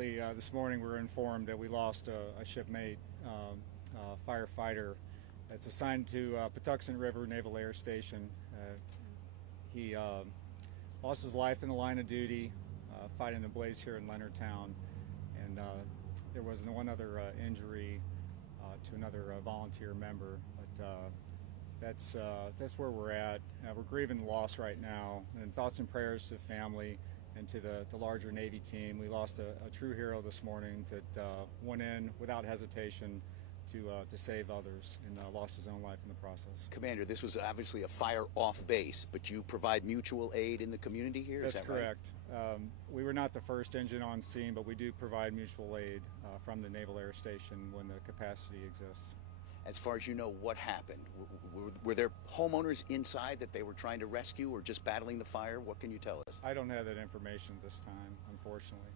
actually, this morning we were informed that we lost a shipmate firefighter that's assigned to Patuxent River Naval Air Station. He lost his life in the line of duty fighting the blaze here in Leonardtown, and there was one other injury to another volunteer member. But that's where we're at. We're grieving the loss right now, and thoughts and prayers to the family and to the larger Navy team. We lost a true hero this morning that went in without hesitation to save others, and lost his own life in the process. Commander, this was obviously a fire off base, but you provide mutual aid in the community here? That's is that correct. Right? We were not the first engine on scene, but we do provide mutual aid from the Naval Air Station when the capacity exists. As far as you know, what happened? Were there homeowners inside that they were trying to rescue, or just battling the fire? What can you tell us? I don't have that information this time, unfortunately.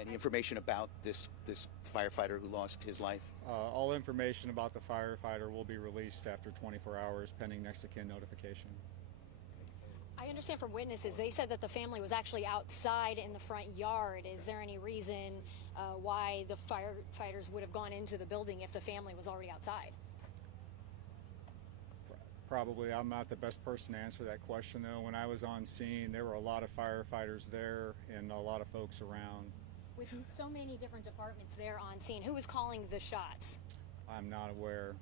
Any information about this firefighter who lost his life? All information about the firefighter will be released after 24 hours pending next of kin notification. I understand from witnesses, they said that the family was actually outside in the front yard. Is there any reason why the firefighters would have gone into the building if the family was already outside? Probably. I'm not the best person to answer that question, though. When I was on scene, there were a lot of firefighters there and a lot of folks around. With so many different departments there on scene, who was calling the shots? I'm not aware.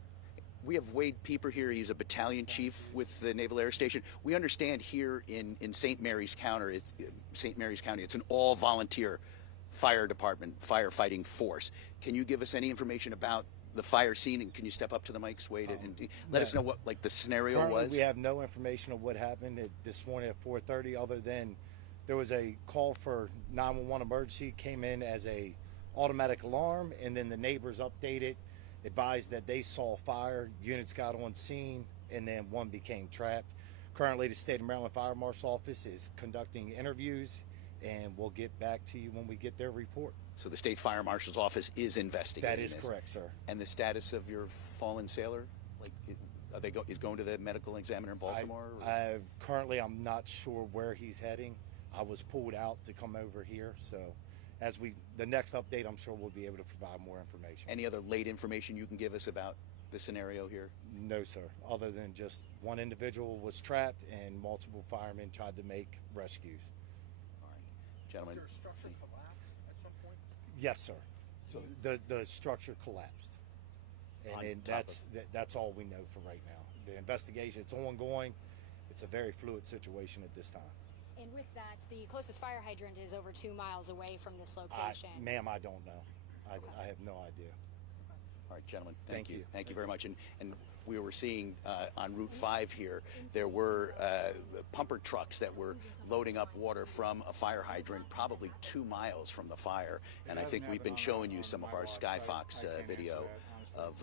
We have Wade Pieper here. He's a battalion chief with the Naval Air Station. We understand here in St. Mary's County, it's an all-volunteer fire department, firefighting force. Can you give us any information about the fire scene, and can you step up to the mics, Wade, and let us know what the scenario Currently, was? we have no information of what happened this morning at 4:30, other than there was a call for 911 emergency, came in as a automatic alarm, and then the neighbors updated, advised that they saw fire, units got on scene, and then one became trapped. Currently, the State of Maryland Fire Marshal Office is conducting interviews, and we'll get back to you when we get their report. So the State Fire Marshal's Office is investigating That is this. correct, sir. And the status of your fallen sailor? Is going to the medical examiner in Baltimore? Currently, I'm not sure where he's heading. I was pulled out to come over here, so the next update, I'm sure we'll be able to provide more information. Any other late information you can give us about the scenario here? No, sir. Other than just one individual was trapped and multiple firemen tried to make rescues. All right, gentlemen. Was there a structure collapse at some point? Yes, sir. So the structure collapsed, and that's all we know for right now. The investigation, it's ongoing. It's a very fluid situation at this time. And with that, the closest fire hydrant is over 2 miles away from this location. Ma'am, I don't know. I have no idea. All right, gentlemen, Thank you. Thank you very much. And we were seeing on Route 5 here, there were pumper trucks that were loading up water from a fire hydrant probably 2 miles from the fire. And I think we've been showing you some of our Skyfox video of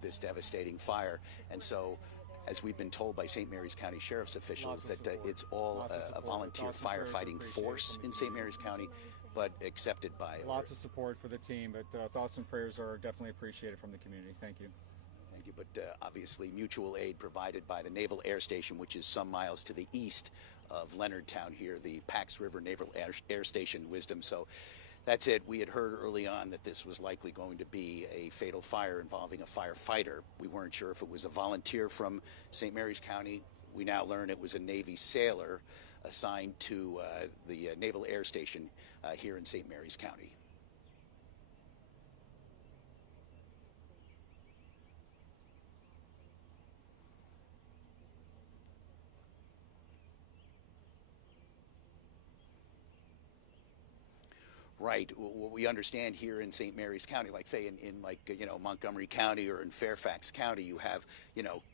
this devastating fire. And so, as we've been told by St. Mary's County Sheriff's officials, that it's all a volunteer firefighting force in St. Mary's County, but accepted by... Lots of support for the team, but thoughts and prayers are definitely appreciated from the community. Thank you. Thank you. But obviously mutual aid provided by the Naval Air Station, which is some miles to the east of Leonardtown here, the Pax River Naval Air Station, Wisdom. So that's it. We had heard early on that this was likely going to be a fatal fire involving a firefighter. We weren't sure if it was a volunteer from St. Mary's County. We now learn it was a Navy sailor assigned to the Naval Air Station here in St. Mary's County. Right. What we understand here in St. Mary's County, like say in Montgomery County or in Fairfax County, you have,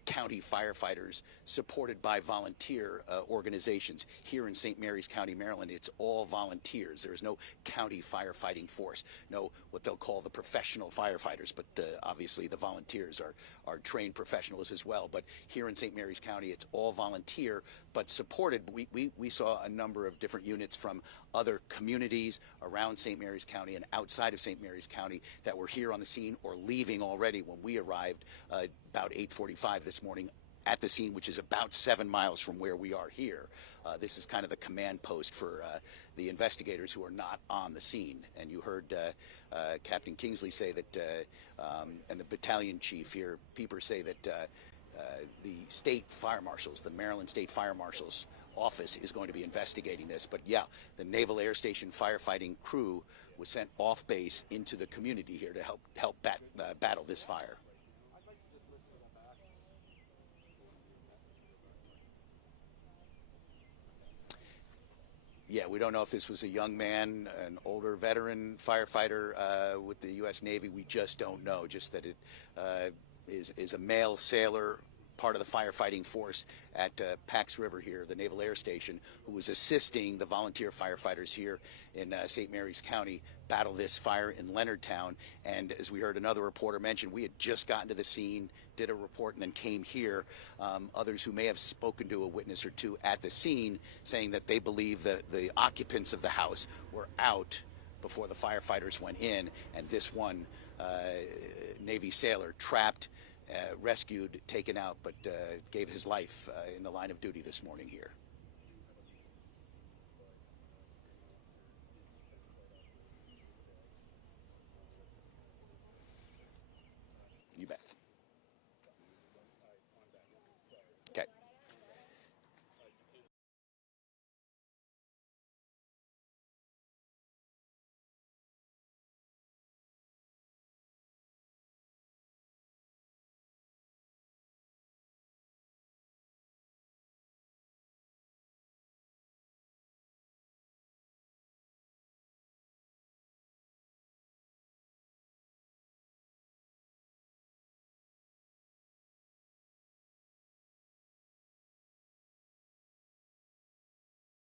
county firefighters supported by volunteer organizations. Here in St. Mary's County, Maryland, it's all volunteers. There is no county firefighting force, no what they'll call the professional firefighters, but obviously the volunteers are trained professionals as well. But here in St. Mary's County, it's all volunteer, but supported. We saw a number of different units from other communities around St. Mary's County and outside of St. Mary's County that were here on the scene or leaving already when we arrived about 8:45 this morning at the scene, which is about 7 miles from where we are here. This is kind of the command post for the investigators who are not on the scene. And you heard Captain Kingsley say that, and the battalion chief here, Pieper, say that the state fire marshals, the Maryland State Fire Marshals office, is going to be investigating this. But yeah, the Naval Air Station firefighting crew was sent off base into the community here to help battle this fire. Yeah, we don't know if this was a young man, an older veteran firefighter with the U.S. Navy. We just don't know. Just that it is a male sailor, part of the firefighting force at Pax River here, the Naval Air Station, who was assisting the volunteer firefighters here in St. Mary's County battle this fire in Leonardtown. And as we heard another reporter mention, we had just gotten to the scene, did a report, and then came here. Others who may have spoken to a witness or two at the scene saying that they believe that the occupants of the house were out before the firefighters went in, and this one Navy sailor trapped, rescued, taken out, but gave his life in the line of duty this morning here.